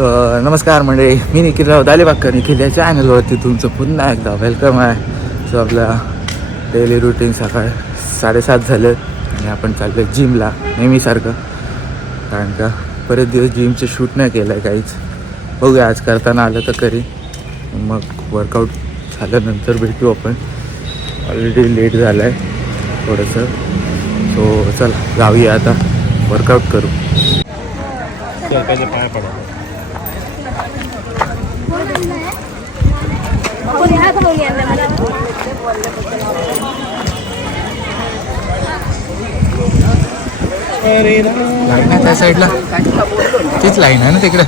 तर नमस्कार मंडळी. मी निखिल राव दालेबाक्कर निखिल. या चॅनलवरती तुमचं पुन्हा एकदा वेलकम आहे. सो आपला डेली रुटीन सकाळ साडेसात झालं आणि आपण चाललो जिमला नेहमीसारखं. कारण का परत दिवस जिमचं शूट नाही केलं आहे काहीच. बघूया आज करताना आलं तर करी. मग वर्कआउट झाल्यानंतर भेटू आपण. ऑलरेडी लेट झालं आहे थोडंसं. सो चल जाऊया आता. वर्कआउट करू. पाय पडा लाईन आहे त्या साईडला. तीच लाईन आहे ना तिकडे?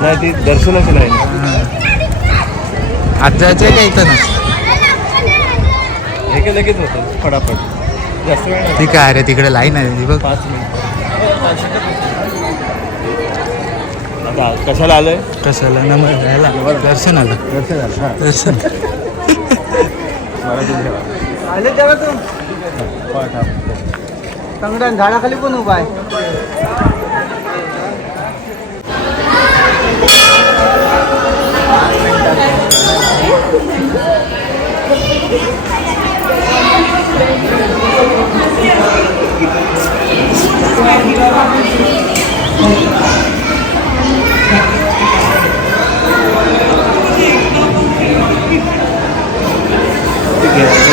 नाही ती दर्शनाची लाईन आज जायचं आहे का इथं ना. हे लगेच होतं फटाफट. जास्त वेळ ठीक आहे अरे तिकडे लाईन आहे ती बघ. पाच मिनिट. आता कशाला आलोय? कशाला? नम यायला दर्शन आलं. दर्शन आले तेव्हा तू? चांगलं झाडाखाली पण उभा आहे?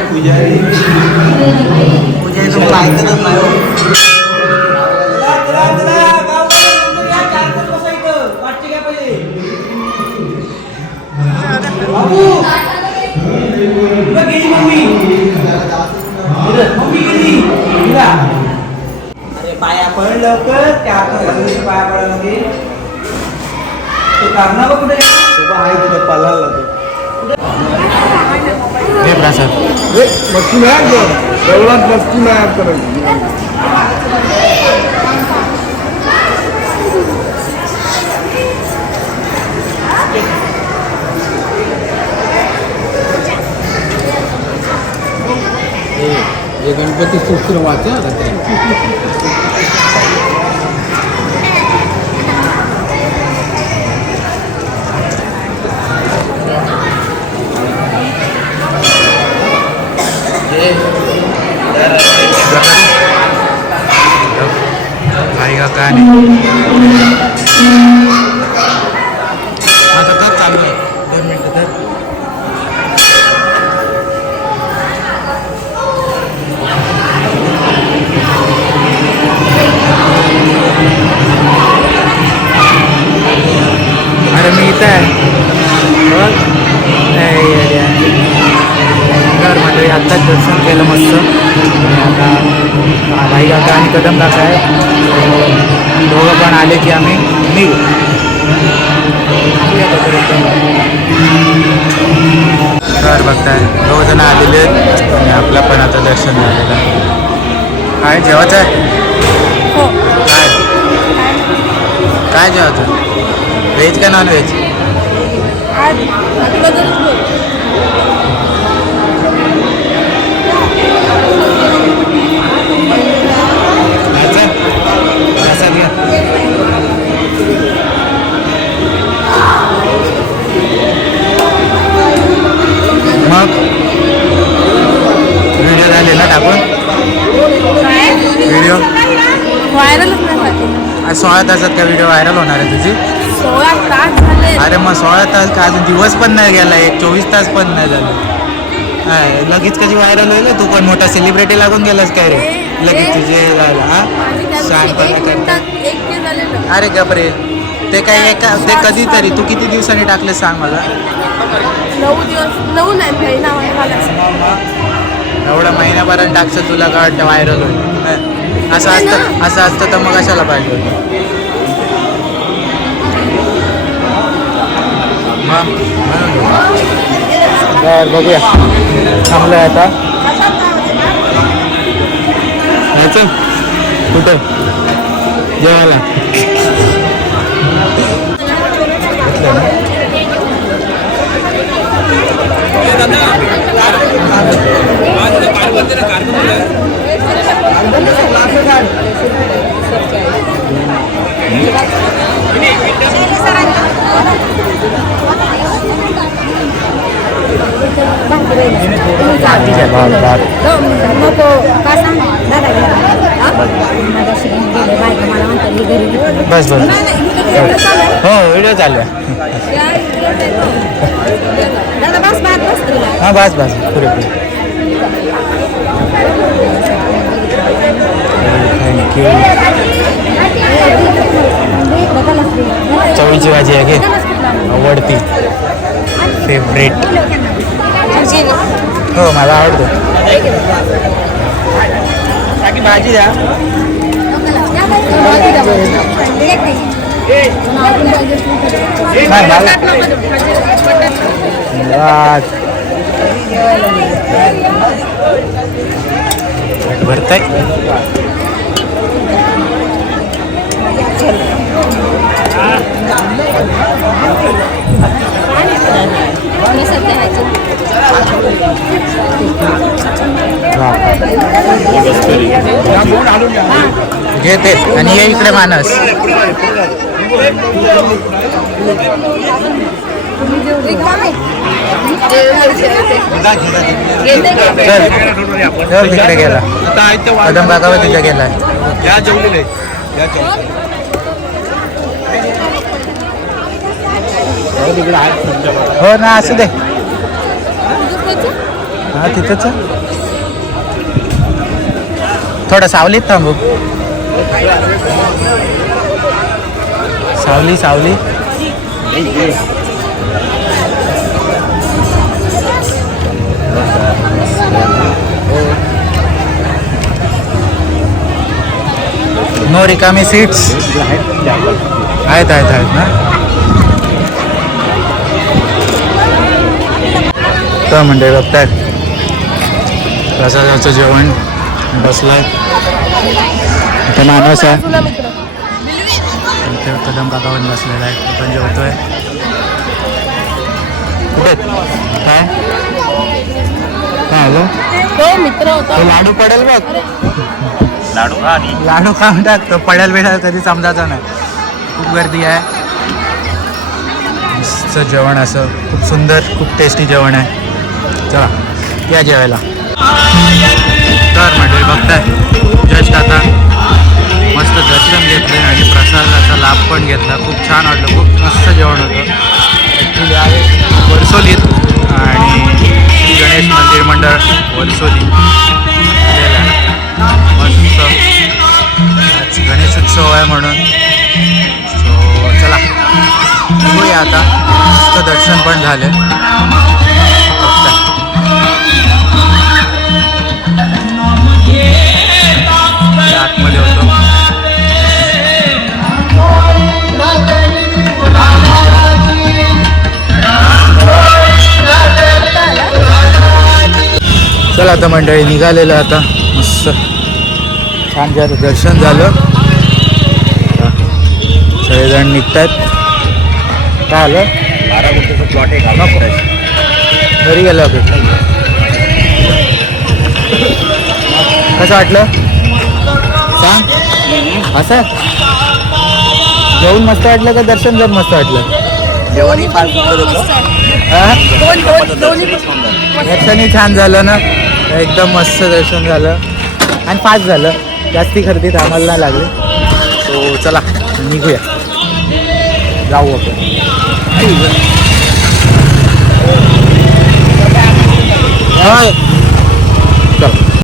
पूजा इथं मला ऐकतच नाही हो. अरे पाया पड लवकर त्या आता पाया पडायला लागेल ते कारणा बघ कुठे उभा आहे तिथं पल्लाला तो हे प्रसाद मस्ती नाही एवढाच मस्ती नाही करायची हे गणपती सूत्र वाचा का काय भाई काका आणि कदम काका आहे दोघं पण आले की आम्ही निघू. तर बघताय. दोघ जण आलेले आहेत. आणि आपलं पण आता दर्शन झालेलं आहे. काय जेवायचं आहे? काय? काय जेवायचं? व्हेज का नॉन व्हेज सोळा तासात का व्हिडिओ व्हायरल होणार आहे तुझी? सोळा तास झाले. अरे मग सोळा तास का अजून दिवस पण नाही गेला एक चोवीस तास पण नाही झालं. लगेच कशी व्हायरल होईल तू? पण मोठा सेलिब्रिटी लागून गेलास काय रे? लगेच तुझे झालं हा? सांग अरे गपरे ते काय एका ते कधीतरी तू किती दिवसांनी टाकले सांग मला? नऊ दिवस नऊ नाही महिना मला. एवढा महिन्यापर्यंत टाकचं तुला काय वाटतं व्हायरल होईल? हं. असं असतं असं असतं तर मग कशाला पाहिजे होतं? तर बघूया. थांबलं आता. यायचं? कुठं? जेवायला घेतलं ना? भात, भात. नको का सांग दादा माझ्याशी गेले बायका मला म्हणतात मी घरी गेली. बस बस हो व्हिडिओ चालू आहे. दादा बस बात बस. तुला हां बस बस पुरे पुरे थँक्यू चवळीची भाजी आहे घे आवडती. फेवरेट हो मला आवडतो. भाजी द्या. भरतंय. घेते आणि ये इकडे मानस. चल. तिकडे गेला. कदम बागावर तिथे जेवलेले. हो ना असू दे. हा तिथंच. थोडं सावलीत थांबू. सावली सावली. नो रिकामी सीट्स आहेत आहेत आहेत ना? तर म्हणजे बघताय. प्रसादाचं जेवण बसलंय. इथे माणूस आहे. इथे कदम काकावर बसलेला आहे. तो पण जेवतोय. कुठे? काय काय आलं तो मित्र होता. तो लाडू पडेल बघ. लाडू आणि लाडू का म्हणतात. तो पडेल बिडेल कधी समजायचा नाही. खूप गर्दी आहे. मस्त जेवण असं. खूप सुंदर खूप टेस्टी जेवण आहे. चला या जेवायला. तर मंडळी बघताय. जस्ट आता मस्त दर्शन घेतले आणि प्रसादाचा लाभ पण घेतला. खूप छान वाटलं खूप मस्त जेवण होतं. ॲक्च्युली आहे वर्सोलीत आणि श्री गणेश मंदिर मंडळ वर्सोली मस्त. आज गणेश उत्सव आहे म्हणून. सो चला. बघूया आता. मस्त दर्शन पण झाले. आता मंडळी निघालेलं आता. मस्त. छान झालं दर्शन झालं. सगळेजण निघतात काय आलं? बारा गुंठेचं प्लॉट आहे. घरी गेलं कसं वाटलं? सांग. असं? जेवण मस्त वाटलं का दर्शन जर मस्त वाटलं? जेवणही फार सुंदर होतं. दर्शनही छान झालं ना? एकदम मस्त दर्शन झालं. आणि फास्ट झालं. जास्ती गर्दी थांबायला नाही लागली. सो चला निघूया. जाऊ आपण. चल.